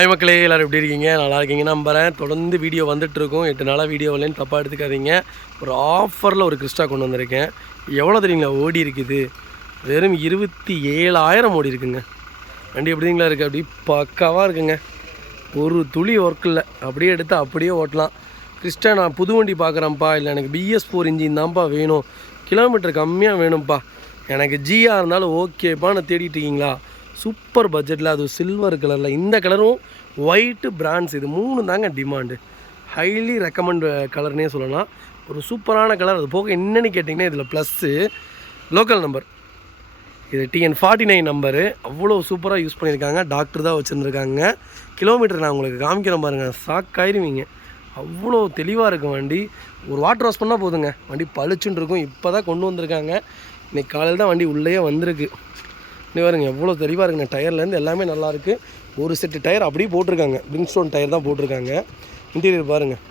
Hi மக்களே, எல்லோரும் எப்படி இருக்கீங்க? நல்லா இருக்கீங்க நம்புறேன். தொடர்ந்து வீடியோ வந்துட்டுருக்கோம். 8 நாளாக வீடியோ வரலன்னு தப்பாக எடுத்துக்காதீங்க. ஒரு ஆஃபரில் ஒரு கிறிஸ்டா கொண்டு வந்திருக்கேன். எவ்வளோ தெரியுங்களா ஓடி இருக்குது? வெறும் 27,000 ஓடி இருக்குங்க. வண்டி எப்படிங்களா இருக்குது? அப்படி பக்காவாக இருக்குங்க. ஒரு துளி ஒர்க் இல்லை. அப்படியே எடுத்து அப்படியே ஓட்டலாம். கிறிஸ்டா நான் புது வண்டி பார்க்குறேன்ப்பா, இல்லை எனக்கு BS4 இன்ஜின் தான்ப்பா வேணும், கிலோமீட்டர் கம்மியாக வேணும்ப்பா, எனக்கு GR இருந்தாலும் ஓகேப்பான்னு தேடிட்டு இருக்கீங்களா? சூப்பர் பட்ஜெட்டில், அது சில்வர் கலரில், இந்த கலரும் ஒயிட்டு பிராண்ட்ஸ், இது 3 தாங்க டிமாண்டு. ஹைலி ரெக்கமெண்ட் கலர்னே சொல்லலாம். ஒரு சூப்பரான கலர். அது போக என்னென்னு கேட்டிங்கன்னா, இதில் ப்ளஸ்ஸு லோக்கல் நம்பர், இது TN49 நம்பரு. அவ்வளோ சூப்பராக யூஸ் பண்ணியிருக்காங்க. டாக்டர் தான் வச்சுருந்துருக்காங்க. கிலோமீட்டர் நான் உங்களுக்கு காமிக்கிறேன் பாருங்கள், ஷாக்காயிருவீங்க. அவ்வளோ தெளிவாக இருக்கும் வண்டி. ஒரு வாட்டர் வாஷ் பண்ணால் போதுங்க, வண்டி பளிச்சுன்னு இருக்கும். இப்போ தான் கொண்டு வந்திருக்காங்க. இன்றைக்கி காலையில் தான் வண்டி உள்ளே வந்திருக்கு. இன்னும் பாருங்க எவ்வளோ தெளிவாக இருக்குங்க. டயர்லேருந்து எல்லாமே நல்லாயிருக்கு. ஒரு செட்டு டயர் அப்படியே போட்டிருக்காங்க, பிரிங்ஸ்டோன் டயர் தான் போட்டிருக்காங்க. இன்டீரியர் பாருங்கள்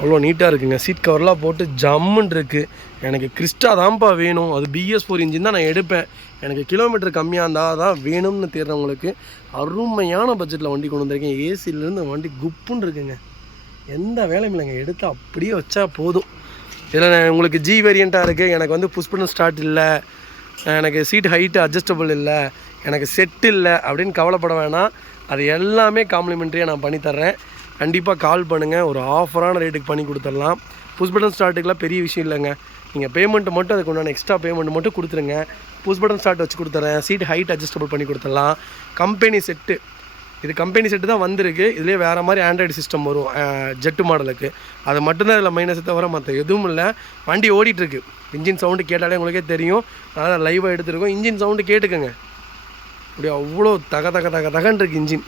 அவ்வளோ நீட்டாக இருக்குங்க. சீட் கவர்லாம் போட்டு ஜம்முன்னு இருக்குது. எனக்கு கிறிஸ்டா தான்ப்பா வேணும், அது BS4 இன்ஜின் தான் நான் எடுப்பேன், எனக்கு கிலோமீட்டர் கம்மியாக இருந்தால் தான் வேணும்னு தேடுறவங்களுக்கு அருமையான பட்ஜெட்டில் வண்டி கொண்டு வந்திருக்கேன். ஏசிலேருந்து வண்டி குப்புன்னு இருக்குங்க. எந்த வேலையும் இல்லைங்க, எடுத்து அப்படியே வச்சா போதும். இதில் உங்களுக்கு G வேரியண்ட்டாக இருக்குது. எனக்கு வந்து புஷ் பண்ண ஸ்டார்ட் இல்லை, எனக்கு சீட் ஹைட்டு அட்ஜஸ்டபிள் இல்லை, எனக்கு செட் இல்லை அப்படின்னு கவலைப்பட வேணாம். அது எல்லாமே காம்ப்ளிமெண்ட்ரியாக நான் பண்ணித்தர்றேன். கண்டிப்பாக கால் பண்ணுங்கள். ஒரு ஆஃபரான ரேட்டுக்கு பண்ணி கொடுத்துடலாம். புஷ் பட்டன் ஸ்டார்ட்டுக்கெலாம் பெரிய விஷயம் இல்லைங்க. நீங்கள் பேமெண்ட்டு மட்டும் அதுக்கு உண்டான எக்ஸ்ட்ரா பேமெண்ட் மட்டும் கொடுத்துருங்க. புஷ் பட்டன் ஸ்டார்ட் வச்சு கொடுத்துட்றேன். சீட் ஹைட் அட்ஜஸ்டபிள் பண்ணி கொடுத்துடலாம். கம்பெனி செட்டு, இது கம்பெனி செட்டு தான் வந்திருக்கு. இதுலேயே வேறு மாதிரி ஆண்ட்ராய்டு சிஸ்டம் வரும் ஜெட்டு மாடலுக்கு. அது மட்டும்தான் இதில் மைனஸை தவிர மற்ற எதுவும் இல்லை. வண்டி ஓடிட்டுருக்கு. இன்ஜின் சவுண்டு கேட்டாலே உங்களுக்கே தெரியும். அதனால் லைவாக எடுத்துருக்கோம். இன்ஜின் சவுண்டு கேட்டுக்கோங்க. அப்படியே அவ்வளோ தகன்னு இருக்குது இன்ஜின்.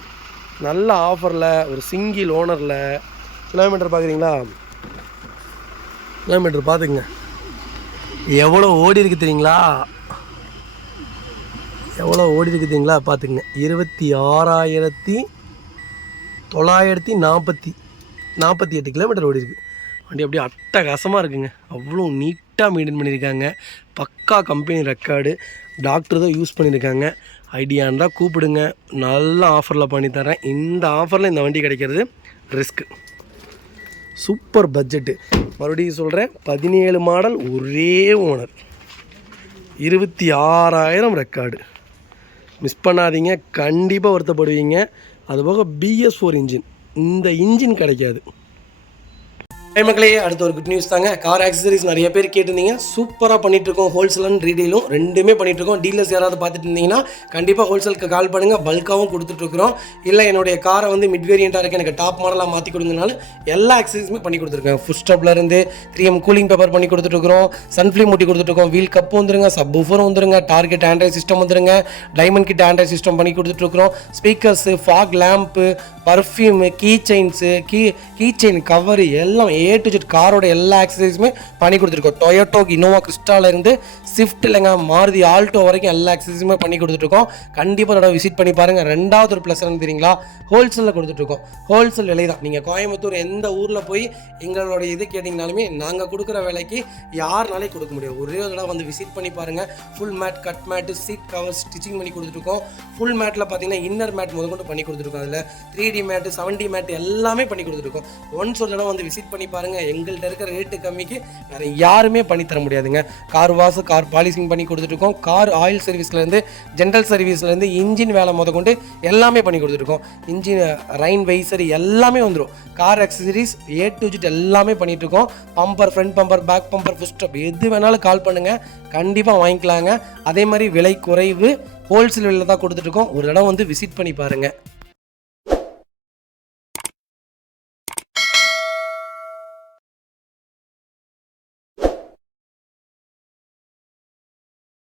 நல்ல ஆஃபரில், ஒரு சிங்கிள் ஓனரில். கிலோமீட்டர் பார்க்குறீங்களா? கிலோமீட்டர் பார்த்துக்குங்க எவ்வளோ ஓடி இருக்குது தெரியுங்களா? எவ்வளோ ஓடி இருக்குதுங்களா பார்த்துக்குங்க. 26,948 கிலோமீட்டர் ஓடி இருக்குது. வண்டி அப்படியே அட்டகாசமாக இருக்குங்க. அவ்வளோ நீட்டாக மெயின்டைன் பண்ணியிருக்காங்க. பக்கா கம்பெனி ரெக்கார்டு. டாக்டர் தான் யூஸ் பண்ணியிருக்காங்க. ஐடியா இருந்தால் கூப்பிடுங்க, நல்ல ஆஃபரில் பண்ணித்தரேன். இந்த ஆஃபரில் இந்த வண்டி கிடைக்கிறது ரிஸ்க்கு. Super budget. மறுபடியும் சொல்கிறேன், 17 மாடல், ஒரே ஓனர், 26,000 ரெக்கார்டு. மிஸ் பண்ணாதீங்க, கண்டிப்பாக வருத்தப்படுவீங்க. அதுபோக BS4 இன்ஜின், இந்த இன்ஜின் கிடைக்காது. மக்களே, அடுத்த ஒரு குட் நியூஸ் தாங்க. கார் ஆக்சசரிஸ் நிறைய பேர் கேட்டிருந்தீங்க. சூப்பராக பண்ணிகிட்ருக்கோம். ஹோல்சேல் அண்ட் ரீடெயிலும் ரெண்டுமே பண்ணிகிட்ருக்கோம். டீலர்ஸ் யாராவது பார்த்துட்டு இருந்தீங்கன்னா கண்டிப்பாக ஹோல்சேலுக்கு கால் பண்ணுங்கள். பல்காகவும் கொடுத்துட்ருக்குறோம். இல்லை என்னுடைய காரை வந்து மிட் வேரியண்ட்டாக இருக்குது, எனக்கு டாப் மாடலாக மாற்றி கொடுங்கனாலும் எல்லா ஆக்சசரிஸுமே பண்ணி கொடுத்துருக்கேன். ஃபுட் ஸ்டாப்லேருந்து 3M கூலிங் பேப்பர் பண்ணி கொடுத்துட்ருக்குறோம். சன்ஃப்ளீம் மூட்டி கொடுத்துட்ருக்கோம். வீல் கப்பு வந்துருங்க, சப் ஊஃபரும் வந்துருங்க, டார்கெட் ஆண்ட்ராய்ட் சிஸ்டம் வந்துருங்க, டைமண்ட் கிட் ஆண்ட்ராய்ட் சிஸ்டம் பண்ணி கொடுத்துட்ருக்குறோம். Speakers, fog lamp, perfume, key chains, key chain cover எல்லாம் A to Z காரோட எல்லா ஆக்சசரிஸுமே பண்ணி கொடுத்துருக்கோம். டொயோட்டோ, இனோவா கிறிஸ்டாலேருந்து ஸ்விஃப்ட் இல்லைங்க, மாருதி ஆல்டோ வரைக்கும் எல்லா ஆக்சசரிஸுமே பண்ணி கொடுத்துருக்கோம். கண்டிப்பாக அதோட விசிட் பண்ணி பாருங்கள். ரெண்டாவது ஒரு ப்ளஸ் என்னன்னு தெரியுங்களா? ஹோல்சேலில் கொடுத்துட்ருக்கோம். ஹோல்சேல் விலை தான். நீங்கள் கோயம்புத்தூர் எந்த ஊரில் போய் எங்களோட இது கேட்டிங்கனாலுமே நாங்கள் கொடுக்குற விலைக்கு யாருனாலே கொடுக்க முடியும். ஒரே ஒரு தடவை வந்து விசிட் பண்ணி பாருங்கள். Full mat, cut mat, seat cover stitching பண்ணி கொடுத்துருக்கோம். ஃபுல் மேட்டில் பார்த்தீங்கன்னா இன்னர் மேட் முதற்கொண்டு பண்ணி கொடுத்துருக்கோம். அதில் 3D மேட்டு, 7D மேட்டு எல்லாமே பண்ணி கொடுத்துருக்கோம். ஒன்ஸ் ஒரு தடவை வந்து விசிட் பண்ணி பாருங்கள். எங்கள்கிட்ட இருக்கிற ரேட்டு கம்மிக்கு வேறு யாருமே பண்ணி தர முடியாதுங்க. கார் வாஷ், கார் பாலிசிங் பண்ணி கொடுத்துருக்கோம். கார் ஆயில் சர்வீஸ்லேருந்து, ஜென்ரல் சர்வீஸ்லேருந்து, இன்ஜின் வேலை முதற்கொண்டு எல்லாமே பண்ணி கொடுத்துருக்கோம். இன்ஜின் ரைன் வைசர் எல்லாமே வந்துடும். Car accessories A to Z எல்லாமே பண்ணிகிட்ருக்கோம். Bumper, front bumper, back bumper, foot stop எது வேணாலும் கால் பண்ணுங்கள், கண்டிப்பாக வாங்கிக்கலாங்க. அதே மாதிரி விலை குறைவு, ஹோல்சேல் விலையில் தான் கொடுத்துட்ருக்கோம். ஒரு தடவை வந்து விசிட் பண்ணி பாருங்கள்.